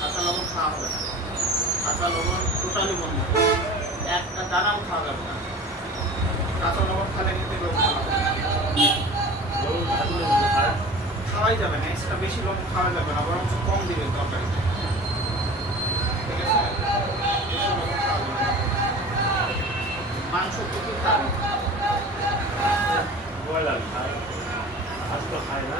কাঁচা লবণ খাওয়া হবে না, কাঁচা লবণ টোটালি বন্ধ, একটা দানাও খাওয়া যাবে না। কাঁচা লবণ খেলে কিন্তু রোগ ভালো খাওয়াই যাবে না, এক্সট্রা বেশি লবণ খাওয়া যাবে না, বরং কম দিবেন তরকারিতে, ঠিক আছে? বেশি লবণ খাওয়া যাবে না, মাংস প্রচুর খাবে। খায় না।